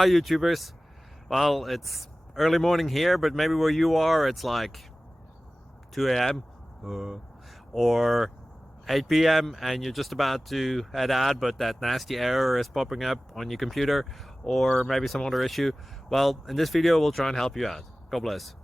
Hi YouTubers. Well, it's early morning here, but maybe where you are it's like 2 a.m. or 8 p.m. and you're just about to head out, but that nasty error is popping up on your computer, or maybe some other issue. Well, in this video we'll try and help you out. God bless.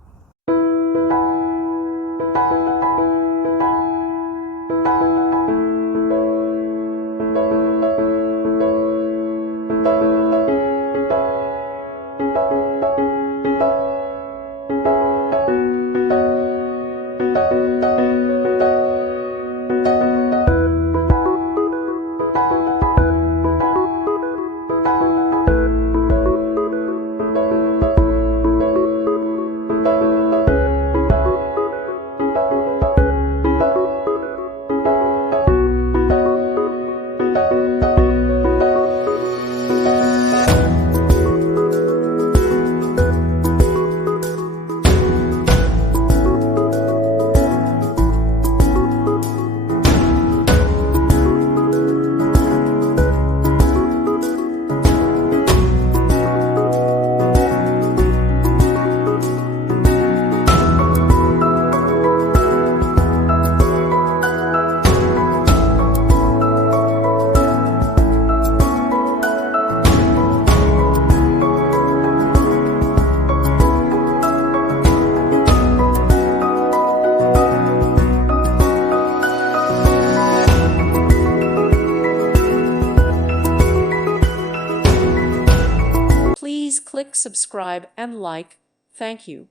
Please click subscribe and like. Thank you.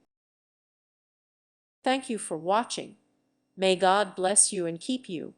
Thank you for watching. May God bless you and keep you.